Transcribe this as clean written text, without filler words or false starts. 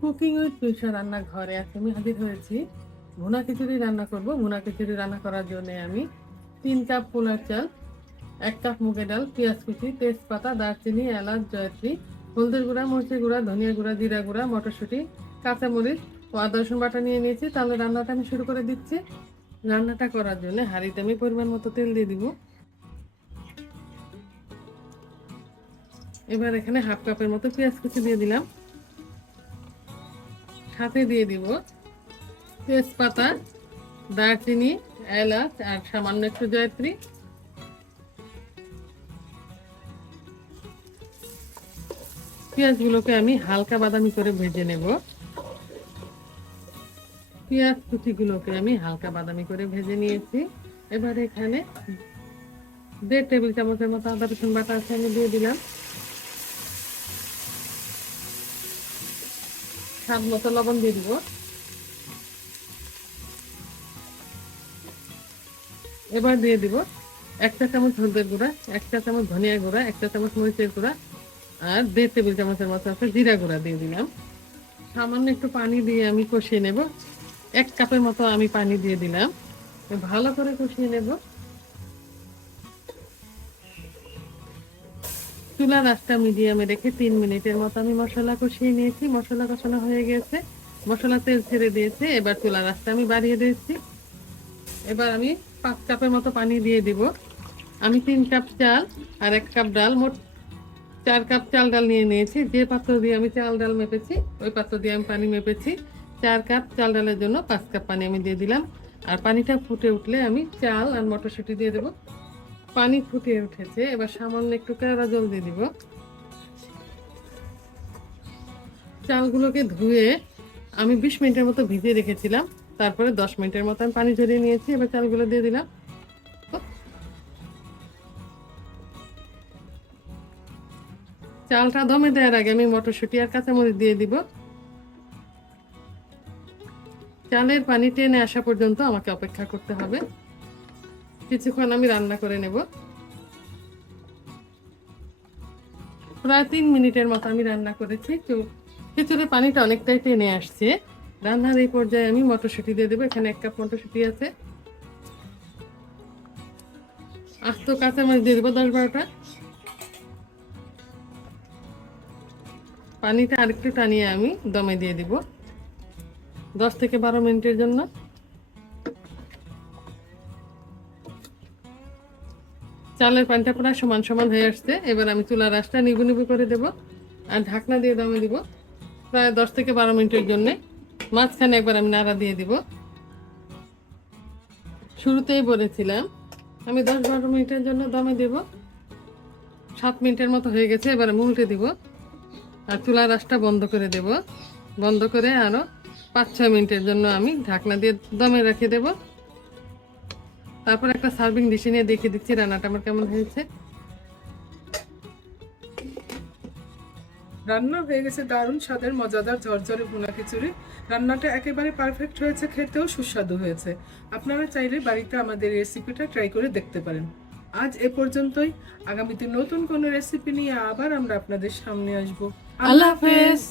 Cooking with তুষার রান্না ঘরে আজকে আমি হাজির হয়েছি। ভুনা খিচুড়ি রান্না করব। ভুনা খিচুড়ি রান্না করার জন্য আমি 3 কাপ পোলার চাল, 1 কাপ মুগের ডাল, পেঁয়াজ কুচি, তেজপাতা, দারচিনি, এলাচ, জয়ত্রী, হলদের গুঁড়া, মরিচের গুঁড়া, ধনিয়া গুঁড়া, জিরা গুঁড়া, মটরশুঁটি, কাঁচামরিচ ও আদা রসুন বাটা নিয়ে নিয়েছি। তাহলে রান্নাটা আমি শুরু করে দিচ্ছি। রান্নাটা করার জন্য হাঁড়িতে আমি পরিমাণ মতো তেল দিয়ে দিব। এবার এখানে 1/2 কাপের মতো পেঁয়াজ কুচি দিয়ে দিলাম। সাথে দিয়ে দিব তেজপাতা, দারচিনি, এলাচ আর সামান্য একটু জয়ত্রী। পেঁয়াজগুলোকে আমি হালকা বাদামি করে ভেজে নেব। পেঁয়াজ কুচিগুলোকে আমি হালকা বাদামি করে ভেজে নিয়েছি। এবার এখানে 1.5 টেবিল চামচের মতো আদা রসুন বাটা আছে, আমি দিয়ে দিলাম। স্বাদ মতো লবণ দিয়ে দিব। এবার দিয়ে দিব 1 চা চামচ হলদের গুঁড়া, 1 চা চামচ ধনিয়া গুঁড়া, 1 চা চামচ মরিচের গুঁড়া আর 1.5 টেবিল চামচের মতো আছে জিরা গুঁড়া দিয়ে দিলাম। সামান্য একটু পানি দিয়ে আমি কষিয়ে নেব। 1 কাপের মতো আমি পানি দিয়ে দিলাম। ভালো করে কষিয়ে নেব। চুলার আঁচটা মিডিয়ামে রেখে 3 মিনিটের মতো আমি মশলা কষিয়ে নিয়েছি। মশলা কষানো হয়ে গেছে, মশলা তেল ছেড়ে দিয়েছে। এবার চুলার আঁচটা আমি বাড়িয়ে দিয়েছি। এবার আমি 5 কাপের মতো পানি দিয়ে দিব। আমি 3 কাপ চাল আর 1 কাপ ডাল, মোট 4 কাপ চাল ডাল নিয়ে নিয়েছি। যে পাত্র দিয়ে আমি চাল ডাল মেপেছি ওই পাত্র দিয়ে আমি পানি মেপেছি। 4 কাপ চাল ডালের জন্য 5 কাপ পানি আমি দিয়ে দিলাম। আর পানিটা ফুটে উঠলে আমি চাল আর মটরশুঁটি দিয়ে দেবো। পানি ফুটে উঠেছে, এবার সামান্য একটু কেওড়া জল দিয়ে দিব। চালগুলোকে ধুয়ে আমি 20 মিনিটের মতো ভিজিয়ে রেখেছিলাম। তারপরে 10 মিনিটের মতো আমি পানি ঝরিয়ে নিয়েছি। এবার চালগুলো দিয়ে দিলাম। চালটা দমে দেওয়ার আগে আমি মটরশুঁটি আর কাঁচামরিচ দিয়ে দিব। চালের পানি টেনে আসা পর্যন্ত আমাকে অপেক্ষা করতে হবে। কিছুক্ষণ আমি রান্না করে নেব। প্রায় 3 মিনিটের মতো আমি রান্না করেছি। তো খিচুড়ির পানিটা অনেকটাই টেনে আসছে। রান্নার এই পর্যায়ে আমি মটরশুঁটি দিয়ে দেবো। এখানে 1 কাপ মটরশুঁটি আছে। আস্ত কাঁচামরিচ দিয়ে দেবো 10-12টা। পানিটা আরেকটু টানিয়ে আমি দমে দিয়ে দিব 10 থেকে 12 মিনিটের জন্য। চালের পানিটা প্রায় সমান সমান হয়ে আসছে। এবার আমি চুলার আঁচটা নিবু নিবু করে দেব আর ঢাকনা দিয়ে দমে দিব প্রায় 10 থেকে 12 মিনিটের জন্য। মাঝখানে একবার আমি নাড়া দিয়ে দিব। শুরুতেই বলেছিলাম আমি 10-12 মিনিটের জন্য দমে দেব। 7 মিনিটের মতো হয়ে গেছে। এবার আমি উল্টে দিব আর চুলার আঁচটা বন্ধ করে দেব। বন্ধ করে আরো 5-6 মিনিটের জন্য আমি ঢাকনা দিয়ে দমে রেখে দেব। তারপর একটা সার্ভিং ডিশে নিয়ে দেখে দিচ্ছি রান্নাটা আমার কেমন হয়েছে। রান্না হয়ে গেছে দারুণ স্বাদের মজাদার ঝরঝরে ভুনা খিচুড়ি। রান্নাটা একেবারে পারফেক্ট হয়েছে, খেতেও সুস্বাদু হয়েছে। আপনারা চাইলে বাড়িতে আমাদের রেসিপিটা ট্রাই করে দেখতে পারেন। আজ এ পর্যন্তই। আগামীতে নতুন কোনো রেসিপি নিয়ে আবার আমরা আপনাদের সামনে আসব। আল্লাহ হাফেজ।